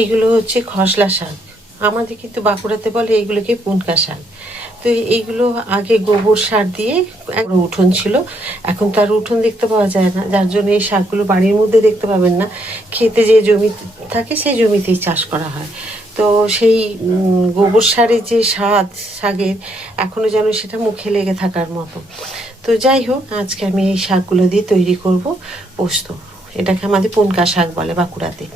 এইগুলো হচ্ছে খসলা শাক, আমাদের কিন্তু বাঁকুড়াতে বলে এইগুলোকে পুনকা শাক। তো এইগুলো আগে গোবর সার দিয়ে উঠোন ছিল, এখন তার উঠোন দেখতে পাওয়া যায় না, যার জন্য এই শাকগুলো বাড়ির মধ্যে দেখতে পাবেন না। খেতে যে জমি থাকে সেই জমিতেই চাষ করা হয়। তো সেই গোবর সারের যে স্বাদ শাকের, এখনও যেন সেটা মুখে লেগে থাকার মতো। তো যাই হোক, আজকে আমি এই শাকগুলো দিয়ে তৈরি করব পোস্ত। এটাকে আমাদের পুনকা শাক বলে বাঁকুড়াতে।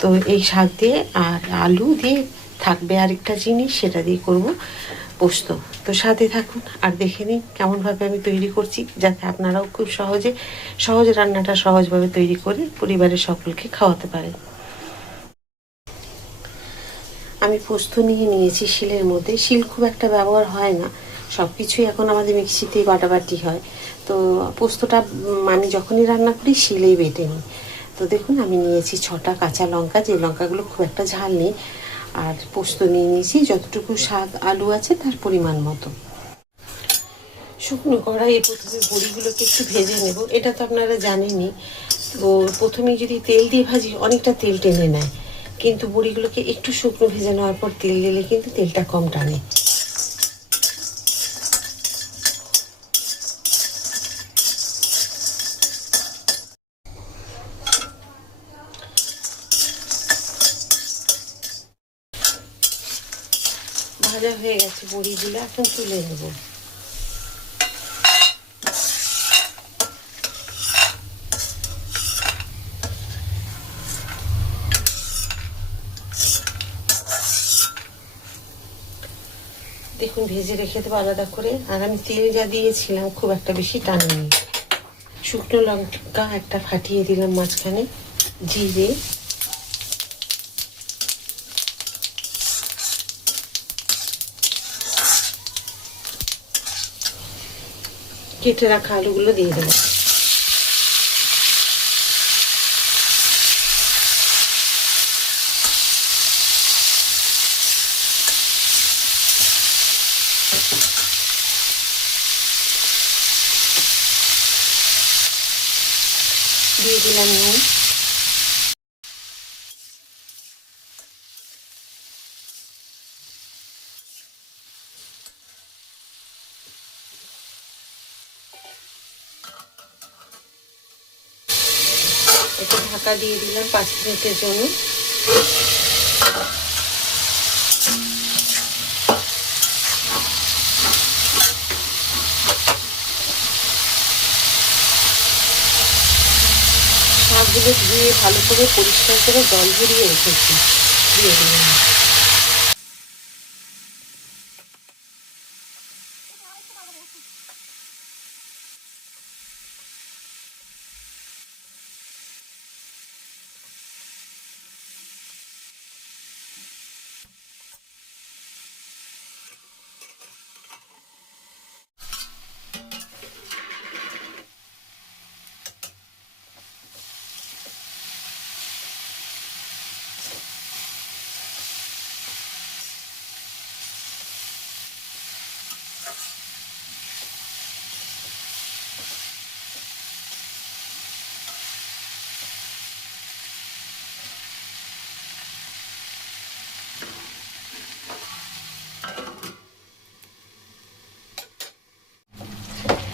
তো এই শাক দিয়ে আর আলু দিয়ে থাকবে আরেকটা জিনিস, সেটা দিয়ে করব পোস্ত। তো সাথে থাকুন আর দেখে নিন কেমনভাবে আমি তৈরি করছি, যাতে আপনারাও খুব সহজ রান্নাটা সহজভাবে তৈরি করে পরিবারের সকলকে খাওয়াতে পারেন। আমি পোস্ত নিয়েছি শিলের মধ্যে। শিল খুব একটা ব্যবহার হয় না, সব কিছুই এখন আমাদের মিক্সিতেই বাটাবাটি হয়। তো পোস্তটা আমি যখনই রান্না করি শিলেই বেটে নিই। তো দেখুন, আমি নিয়েছি 6টা কাঁচা লঙ্কা, যে লঙ্কাগুলো খুব একটা ঝাল নেই। আর পোস্ত নিয়েছি যতটুকু শাক আলু আছে তার পরিমাণ মতো। শুকনো কড়াইয়ে প্রথমে বড়িগুলোকে একটু ভেজে নেব। এটা তো আপনারা জানেনই। তো প্রথমে যদি তেল দিয়ে ভাজি অনেকটা তেল টেনে নেয়, কিন্তু বড়িগুলোকে একটু শুকনো ভেজে নেওয়ার পর তেল দিলে কিন্তু তেলটা কম টানে। ভাজা হয়ে গেছে বড়িগুলো, এখন তুলে নেব। দেখুন, ভেজে রেখে দেবো আলাদা করে। আর আমি তেল যা দিয়েছিলাম খুব একটা বেশি টানিনি। শুকনো লঙ্কা একটা ফাটিয়ে দিলাম মাঝখানে, জিরে, কেটে রাখা আলুগুলো দিয়ে দেবো। দিয়ে দিলাম নুন। একটু ঢাকা দিয়ে দিলাম 5 মিনিটের জন্য। শাকগুলো ধুয়ে ভালো করে পরিষ্কার করে জল ঝরিয়ে রেখেছি, দিয়ে দিলাম।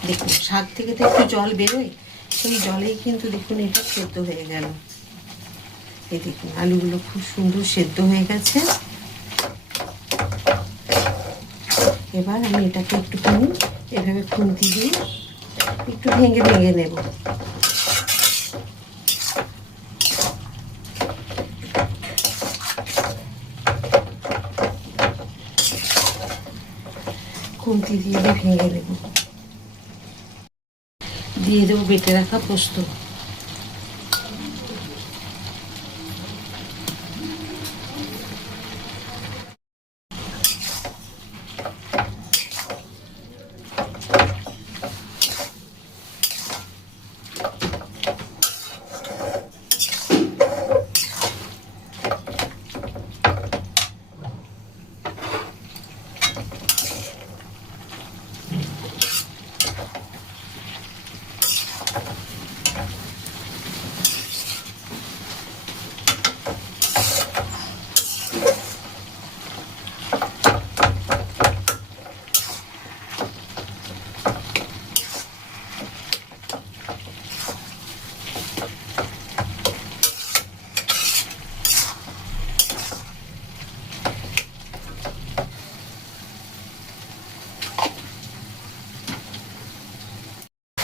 দেখুন, শাক থেকে তো একটু জল বেরোয়, সেই জলেই কিন্তু দেখুন এটা সেদ্ধ হয়ে গেল। এই দেখুন, আলুগুলো খুব সুন্দর সেদ্ধ হয়ে গেছে। এবার আমি এটাকে একটুখানি এভাবে খুন্তি দিয়ে একটু ভেঙে ভেঙে নেব। খুন্তি দিয়ে ভেঙে নেব। দিয়ে দেবো বেটে রাখা পোস্ত।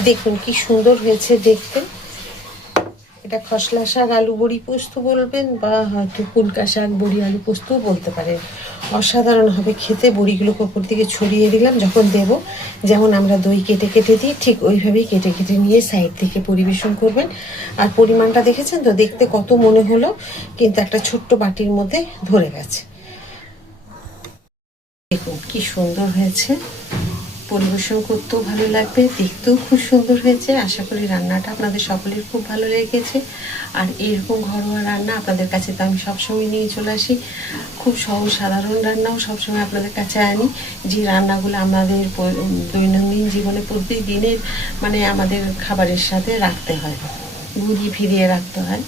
দেখুন কি সুন্দর হয়েছে দেখতে। এটা খসলা শাক আলু বড়ি পোস্ত বলবেন, বা হয়তো পুনকা শাক বড়ি আলু পোস্তও বলতে পারেন। অসাধারণ হবে খেতে। বড়িগুলোকে ওপর দিকে ছড়িয়ে দিলাম যখন দেব, যেমন আমরা দই কেটে কেটে দিই ঠিক ওইভাবেই কেটে কেটে নিয়ে সাইড থেকে পরিবেশন করবেন। আর পরিমাণটা দেখেছেন তো, দেখতে কত মনে হলো, কিন্তু একটা ছোট্ট বাটির মধ্যে ধরে গেছে। দেখুন কি সুন্দর হয়েছে, পরিবেশন করতেও ভালো লাগবে, দেখতেও খুব সুন্দর হয়েছে। আশা করি রান্নাটা আপনাদের সকলের খুব ভালো লেগেছে। আর এরকম ঘরোয়া রান্না আপনাদের কাছে তো আমি সবসময় নিয়ে চলে আসি। খুব সহজ সাধারণ রান্নাও সবসময় আপনাদের কাছে আনি, যে রান্নাগুলো আমাদের দৈনন্দিন জীবনে প্রতিদিনের মানে আমাদের খাবারের সাথে রাখতে হয়, ঘুরিয়ে ফিরিয়ে রাখতে হয়।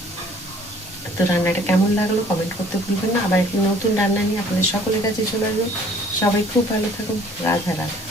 তো রান্নাটা কেমন লাগলো কমেন্ট করতে ভুলবেন না। আবার একটি নতুন রান্না নিয়ে আপনাদের সকলের কাছে চলে আসবো। সবাই খুব ভালো থাকুন। রাধা রাধা।